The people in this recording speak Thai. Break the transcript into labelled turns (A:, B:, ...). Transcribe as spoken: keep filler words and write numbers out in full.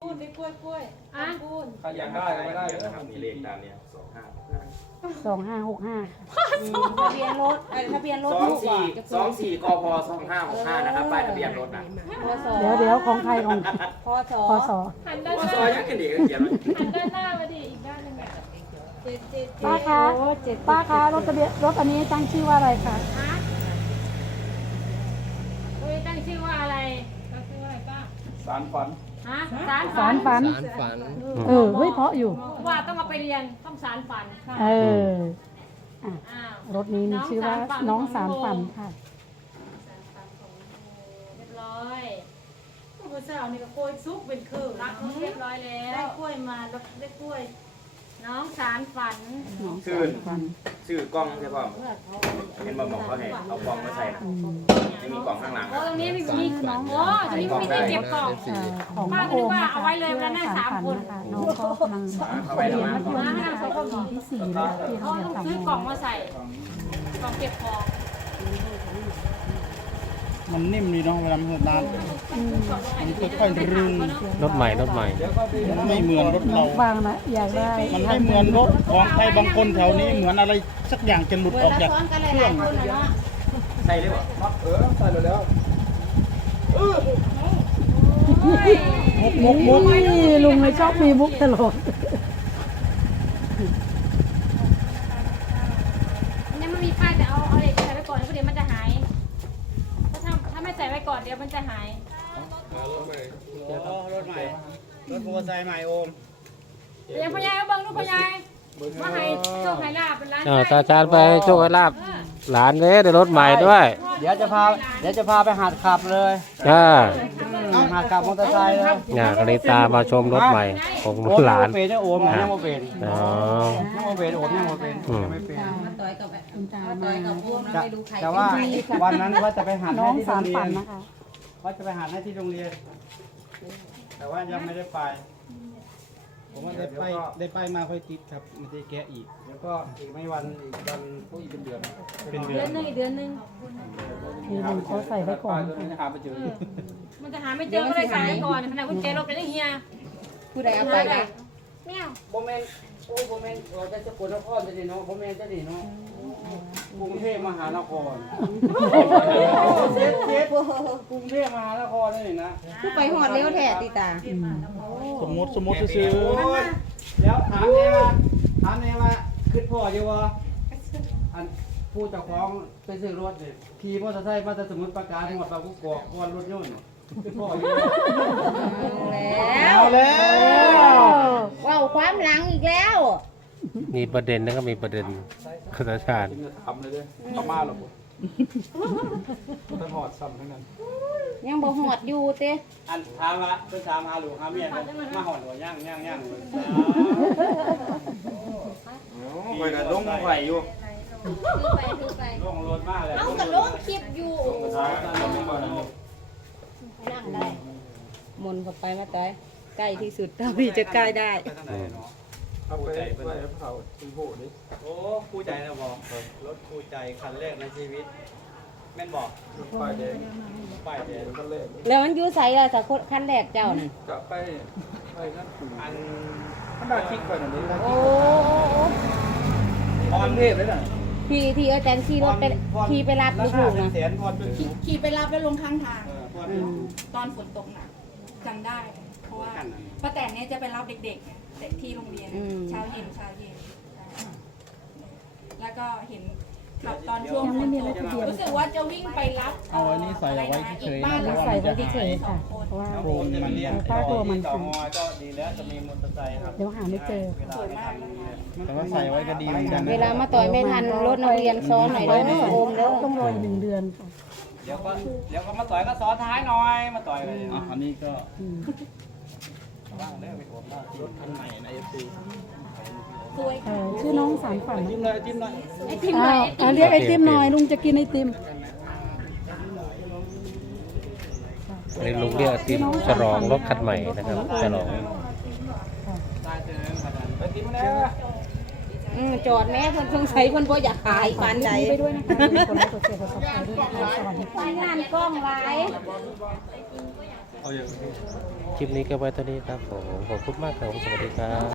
A: นได้กล้วยกล้วยอ่ะคูน
B: ใครอยากได้ก็ไม่ได้
C: นะครับมีเลขตามเนี้ยสองห้าหกห้า
D: สองห้าหกห้า
A: ทะเบียนรถเอ้ยทะเบียนรถ
C: สอง
A: ลูก
C: สี่
A: อ่ะ
C: สองสี่กพสองห้าหกห้านะครับป้ายทะเบียนรถนะ
A: พศ
D: เดี๋ยวเดี๋ยวของใครของ
A: พศ
D: พศ
E: หันด้าน
C: พ
E: ห
C: ศ
E: น้า
C: ยังกันดีกันเขียนไว้
E: หันด้านหน้ามาดิอีกด้านหนึงอะ
A: เจ็ดเจ็ด
D: ป้าคะป้าคะรถทะเบียนรถอันนี้ตั้งชื่อว่าอะไรคะ
E: ฮะเฮ้ยตั้งชื่อว่าอะไรตั้งชื่อว่าอะไรป้า
B: สารฝัน
E: ฮะสาร
D: สารฝัน
F: สารฝัน
D: เออเฮ้ยเพราะอยู่
E: ว่าต้องเอาไปเรียนต้องสารฝัน
D: เอออ่ะ
E: อ้าว
D: รถนี้มีชื่อว่าน้องสารฝันค่ะ
E: เรียบร้อย
A: พระเจ้านี่ก็กล้วยซุกเป็นคือ
E: รักลูกเรียบร้อยแล้
A: ได้
E: ว
A: กล้วยมาแล้วได้กล้วย
E: น้องสารฝัน
D: น้อง
C: ชื่อ
D: สารฝัน
C: ชื่อกล้องใช่ป่ะเห็นบอกบอกเขาให้เอากล้องมาใส่นะ
D: อืม
C: ไม่มีกล่องข้างหลัง
E: โอ้ตรงนี้มีมีน้องโอ้ตรงนี้มีที่เก็บกล่อง
D: เอ่อของ
E: ป้า
D: น้อง
E: ก็
D: โอ
E: นึก
D: ม
E: ว่า
D: นะคะ
E: เอาไว้เลยเวลานั่ง
D: สา
E: สาม
D: ฝัน
E: คน
D: นะคะน้องก็กำลัง
C: เข้าไป
D: เรี
C: แล้
D: ยน
C: ว
D: มัธยม
E: มา
D: ศึ
E: ให้
D: ก
E: เรา
D: ษา
E: ใส่กล่อง
D: ปีที่สี่แล้วที่โร
E: เขา
D: งเรียน
E: ต้อง
D: สาม
E: ซื้อ
D: โม
E: กล่อง
D: ง
E: มาใส่กล่องเก็บของ
B: มันนิ่มดีเนาะเวลามันนาน
E: มัน
B: ค่อยๆรึง
F: รถใหม่รถใหม่
B: มันไม่เหมือนรถเรา
D: บางนะอยากได้
B: มันไม่เหมือนรถของใครบางคนแถวนี้เหมือนอะไรสักอย่างจะหลุดออกจากเครื่อง
C: ใส่เลยป่ะ
B: เออใส่เลยแล้ว
D: มุกมุกนี่ลุงเลยชอบมีมุกตลอด
E: ยังไม่มีป้ายแต่เอาเอาเด็กใส่ไว้ก่อนแล้วเดี๋ยวมันจะหายถ้าทำถ้าไม่ใส่ไว้ก่อนเดี๋ยวมันจะหาย
B: รถใหม่รถมอเตอร์ไซค์ใหม่โอม
E: เดี๋ยวพ่อใหญ่เอาเบิ้งลูกพ่อใหญ่มาให้โชคให้ลาบเป็นร้าน
F: เออตาชาญไปโชคให้ลาบหลานเด้ได้รถใหม่ด้วย
G: เดี๋ยวจะพาเดี๋ยวจะพาไปหัดขับเลย
F: อ่า
G: หัดขับมอเตอร์ไซค์เลย
F: เนี่ยกนิตามาชมรถใหม่ของ
G: โอม
F: ห
G: ยั
F: ลาง น
G: ไม่เป็นเนี่ยโอมยังไม่เป็น
F: อ๋อ
G: ยังไม่เป็นโอมยังไม่เป็น
F: อืม
G: ยังไม่เป็น
A: มาต่อยกับ
D: คุณตา
A: มาต่
D: มา
A: อยกับพวกนั้น
G: จะ
A: ไม่รู้ใคร
G: แต่ว่าวันนั้นว่าจะไปหัด
D: น้
G: ให้
D: อง
G: ที่
D: สา
G: โร
D: รง
G: เรี
D: ฝั
G: ย
D: น
G: น
D: นะคะ
G: ว่าจะไปหัดให้ที่โรงเรียน แต่ว่ายังไม่ได้ไป
B: ผมว่าได้ไปได้ไปมาค่อยติดครับไม่ได้แกะอีก
G: เดี๋ยวก็อีกไม่วันอีกวันพวกอีกเป็นเดือน
B: เป็นเดื
E: เดื
B: อ
E: อน นหนึ่งอีกเดือนหนึ่ง
D: มีลุงเขาใส่ไว้ก่อน
B: จะหาไปเจอ
E: มันจะหาไม่เจอก็เลยใส่ไว้ก่อนขนาดกุญแจรถเป็นเรื่องเฮีย
A: ผู้ใดเอาไปนะ
E: เมี่ยว
G: โบเมนโอ้โบเมนเราจะสกลนครจะดีเนาะโบเมนจะดีเนาะกรุงเทพมหานครเซฟเซฟกรุงเทพมหานครนี่นะ
A: ผู้ไปหอดเลี้ยวแท้ตีตา
B: สมมติสมมติซื้อ
G: โอ้ยแล้วถามแม่ว่าถามแม่ว่าขึ้นพ่ออยู่วะอันผู้เจ้าของไปซื้อรถเนี่ยขี่มอเตอร์ไซค์มาแต่สมุทรปราการหมดเราผู้กอกวนรถยนต์ขึ้นพ่ออยู่
A: แล้ว
B: เอาแล้ว
A: ว้าวความหลังอีกแล้ว
F: มีประเด็นแล้วก็มีประเด็นคุณตาชาญ
B: ทำเลยด้วยทำมาหรอกต้องหอดซ้ำทั้งนั้น
A: ยังบ่หอดอยู่เต้
G: อันถามว่าเพิ่นถามหาลูกหาเมียกันมาหอดหัวย่างย่างย่างเลย
C: คอยกับลงไหวอยู่
E: ถือไปถือไป
G: ลงรถมาเลย
E: เอากระโลกคลิปอยู่
A: นั่งได้มนเข้าไปมาตายใกล้ที่สุดเท่าที่จะใกล้ได้
B: เอาไปไปเผาซื้อโหดิ
G: โอ้คู่ใจนะบอกรถคู่ใจคันแรกในชีวิตแม่นบอก
B: ไปแดง
G: ป้ายแดง
B: กันเลย
A: แล้วมันอยู่ใส่ละแต่คนขั้นแรกเจ้านั่น
B: กะไปไปนั่นคือ
G: อัน
B: มันได้คลิกไปนั่นนี่ได้ค
A: โอ้
B: ลิกพรเทพเลยน่ะ
A: ที่ที่อาจารย์ขี่รถไปขี่ไปรับลูกๆนะ
G: แสนพรเป็น
H: ขี่ไปรับแล้วลงข้างทาง
G: เออพร
A: อื
G: เป็น
A: ม
H: ตอนฝนตกหนักจำได้ เพราะว่าป้าแตนเนี่ยจะไปรับเด็กๆเด็กที่โรงเรียนเช้าเย็นเช้าเย็นแล้วก็เห็นขับตอนช่วงฝนตกรู้สึกว่าจะวิ่งไปรับ
B: เอาอันนี้ใส่เอาไว้เฉยๆ
H: บ้า
B: นะ
H: น
B: เพราะว่า
D: ใส่
B: มัน
D: ไว้
B: จะ
D: เฉ
B: หาย
D: ๆค่ะ เพราะว่า
G: โครงจะมาเรียน
D: ป้าตัวมัน
G: ต่อ
D: หาย
G: มอก็ดีแล้วจะมีมอเตอร์ไซค์ครับ
D: เดี๋ยวหาไม่เจอ
G: เวลาไปทำโรงเรียน
B: แต่ว่าใส่ไว้ก็ดีเหมือนกันนะ
A: เวลามาต่อยไม่ทันรถนักเรียนซ้อนหน่อยเด้อโอมเด้อ
D: ต้องรออีกหนึ่งเดือนค่ะ
G: เดี๋ยวก็เดี๋ยวก็มาต่อยก็ซ้อนท้ายหน่อยมาต่อยไป
B: อ่ะอันนี้ก็
D: อืม
G: ว่างแล้วไปโอนได้
B: รถคันใหม่ในเอฟซี
H: สวย
D: เออชื่อน้องสารฝัน
B: จิ้มเลยจิ้มเลย
E: ไอติมไหน
D: อ้าวเอาเรียกไอติมหน่อยลุงจะกินไอติม
F: เรียนลุงเรียกทีมฉลองรถคันใหม่นะครับฉลอง
G: ได้เจอกันขนาด
B: ไปจิ้มนะ
A: อืมจอดแม่เพิ่นสงสัยเพิ่นบ่อยากขายปานใด
D: ไปด้วยนะคะเป็นคนรักตัวเสียประสบการณ์ด้วยนะคะสวัสดีค่ะ
A: งานกล้องหลาย
F: คลิปนี้ก็ไว้เท่านี้ครับผมขอบคุณมากครับผมสวัสดีครับ